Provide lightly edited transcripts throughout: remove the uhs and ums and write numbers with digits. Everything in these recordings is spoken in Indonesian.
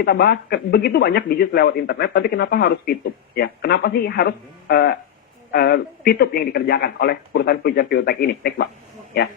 kita bahas begitu banyak bisnis lewat internet, tapi kenapa harus VTube? Ya, kenapa sih harus VTube yang dikerjakan oleh perusahaan Future Biotech ini? Next, Pak. Ya,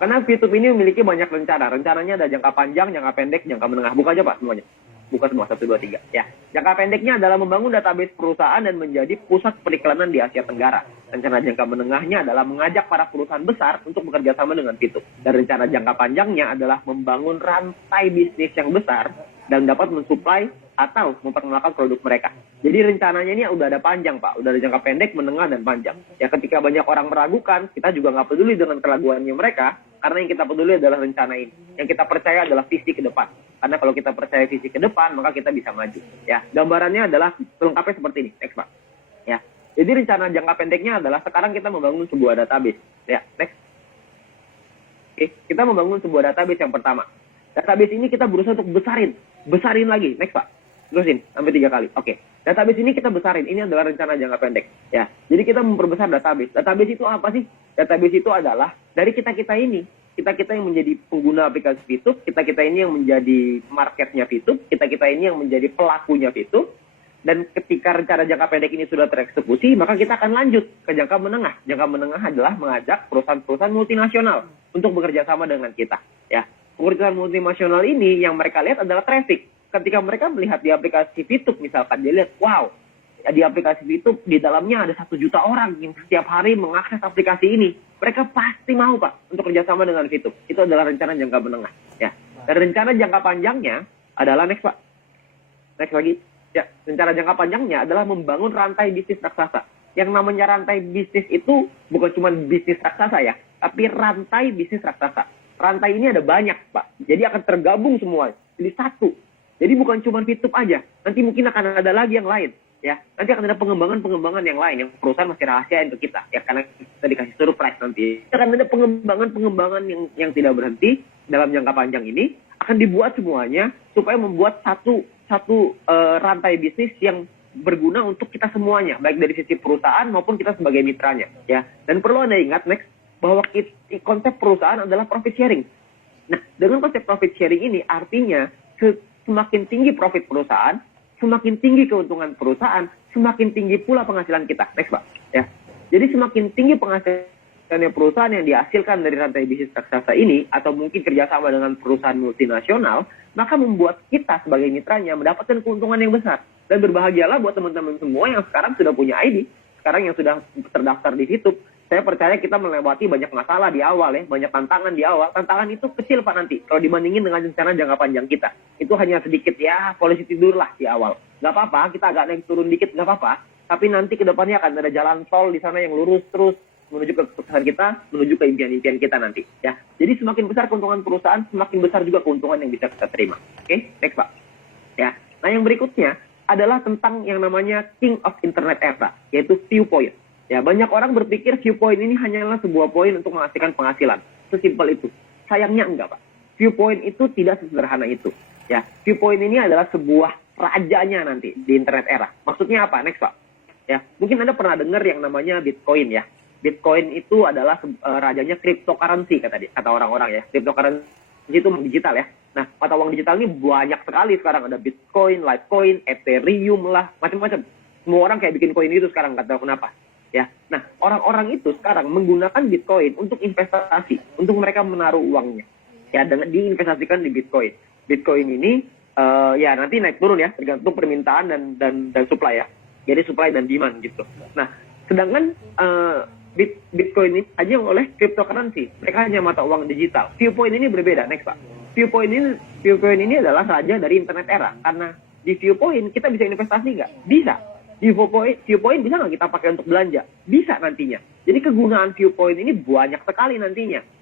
karena VTube ini memiliki banyak rencana. Rencananya ada jangka panjang, jangka pendek, jangka menengah. Buka aja, Pak, semuanya. Buka semua, 1, 2, 3. Ya. Jangka pendeknya adalah membangun database perusahaan dan menjadi pusat periklanan di Asia Tenggara. Rencana jangka menengahnya adalah mengajak para perusahaan besar untuk bekerja sama dengan VTube. Dan rencana jangka panjangnya adalah membangun rantai bisnis yang besar dan dapat mensuplai atau memperkenalkan produk mereka. Jadi rencananya ini udah ada panjang, Pak. Udah ada jangka pendek, menengah, dan panjang. Ya, ketika banyak orang meragukan, kita juga nggak peduli dengan keraguannya mereka, karena yang kita peduli adalah rencana ini. Yang kita percaya adalah visi ke depan. Karena kalau kita percaya visi ke depan, maka kita bisa maju. Ya, gambarannya adalah lengkapnya seperti ini. Next, Pak. Ya, jadi rencana jangka pendeknya adalah sekarang kita membangun sebuah database. Ya, next. Oke, kita membangun sebuah database yang pertama. Database ini kita berusaha untuk besarin lagi. Next, Pak. Terusin sampai 3 kali. Oke. Database ini kita besarin. Ini adalah rencana jangka pendek. Ya. Jadi kita memperbesar database. Database itu apa sih? Database itu adalah dari kita-kita ini. Kita-kita yang menjadi pengguna aplikasi VTube, kita-kita ini yang menjadi marketnya VTube, kita-kita ini yang menjadi pelakunya VTube. Dan ketika rencana jangka pendek ini sudah tereksekusi, maka kita akan lanjut ke jangka menengah. Jangka menengah adalah mengajak perusahaan-perusahaan multinasional untuk bekerja sama dengan kita. Ya. Perusahaan multinasional ini yang mereka lihat adalah traffic. Ketika mereka melihat di aplikasi VTube misalkan, dia lihat, wow, di aplikasi VTube di dalamnya ada 1 juta orang yang setiap hari mengakses aplikasi ini. Mereka pasti mau, Pak, untuk kerjasama dengan VTube. Itu adalah rencana jangka menengah. Ya. Dan rencana jangka panjangnya adalah, next, Pak. Next lagi. Ya, rencana jangka panjangnya adalah membangun rantai bisnis raksasa. Yang namanya rantai bisnis itu bukan cuma bisnis raksasa ya, tapi rantai bisnis raksasa. Rantai ini ada banyak, Pak. Jadi akan tergabung semua. Jadi satu. Jadi bukan cuma VTube aja. Nanti mungkin akan ada lagi yang lain. Ya, nanti akan ada pengembangan-pengembangan yang lain yang perusahaan masih rahasiain ke kita. Ya, karena kita dikasih surprise nanti. Akan ada pengembangan-pengembangan yang tidak berhenti dalam jangka panjang ini akan dibuat semuanya supaya membuat satu rantai bisnis yang berguna untuk kita semuanya, baik dari sisi perusahaan maupun kita sebagai mitranya. Ya, dan perlu Anda ingat next bahwa konsep perusahaan adalah profit sharing. Nah, dengan konsep profit sharing ini artinya semakin tinggi profit perusahaan, semakin tinggi keuntungan perusahaan, semakin tinggi pula penghasilan kita. Next, Pak. Ya. Jadi semakin tinggi penghasilan perusahaan yang dihasilkan dari rantai bisnis raksasa ini, atau mungkin kerjasama dengan perusahaan multinasional, maka membuat kita sebagai mitranya mendapatkan keuntungan yang besar. Dan berbahagialah buat teman-teman semua yang sekarang sudah punya ID, sekarang yang sudah terdaftar di VTube. Saya percaya kita melewati banyak masalah di awal ya, banyak tantangan di awal. Tantangan itu kecil, Pak, nanti. Kalau dibandingin dengan rencana jangka panjang kita. Itu hanya sedikit ya, polisi tidur lah di awal. Nggak apa-apa, kita agak naik turun dikit, nggak apa-apa. Tapi nanti ke depannya akan ada jalan tol di sana yang lurus terus menuju ke kesuksesan kita, menuju ke impian-impian kita nanti. Ya, jadi semakin besar keuntungan perusahaan, semakin besar juga keuntungan yang bisa kita terima. Oke, next, Pak. Ya, nah yang berikutnya adalah tentang yang namanya King of Internet Era, yaitu Viewpoint. Ya, banyak orang berpikir Viewpoint ini hanyalah sebuah poin untuk menghasilkan penghasilan. Sesimpel itu. Sayangnya enggak, Pak. Viewpoint itu tidak sesederhana itu. Ya, Viewpoint ini adalah sebuah rajanya nanti di internet era. Maksudnya apa? Next, Pak. Ya, mungkin Anda pernah dengar yang namanya Bitcoin ya. Bitcoin itu adalah rajanya cryptocurrency kata orang-orang ya. Cryptocurrency itu digital ya. Nah, mata uang digital ini banyak sekali sekarang. Ada Bitcoin, Litecoin, Ethereum lah, macam-macam. Semua orang kayak bikin koin itu sekarang, nggak tahu kenapa. Ya, nah orang-orang itu sekarang menggunakan Bitcoin untuk investasi, untuk mereka menaruh uangnya. Ya, dengan diinvestasikan di Bitcoin. Bitcoin ini ya nanti naik turun ya, tergantung permintaan dan supply ya. Jadi supply dan demand gitu. Nah, sedangkan Bitcoin ini hanya oleh cryptocurrency. Mereka hanya mata uang digital. Viewpoint ini berbeda. Next, Pak. Viewpoint ini adalah raja dari internet era. Karena di Viewpoint kita bisa investasi nggak? Bisa. Di Viewpoint bisa nggak kita pakai untuk belanja? Bisa nantinya. Jadi kegunaan Viewpoint ini banyak sekali nantinya.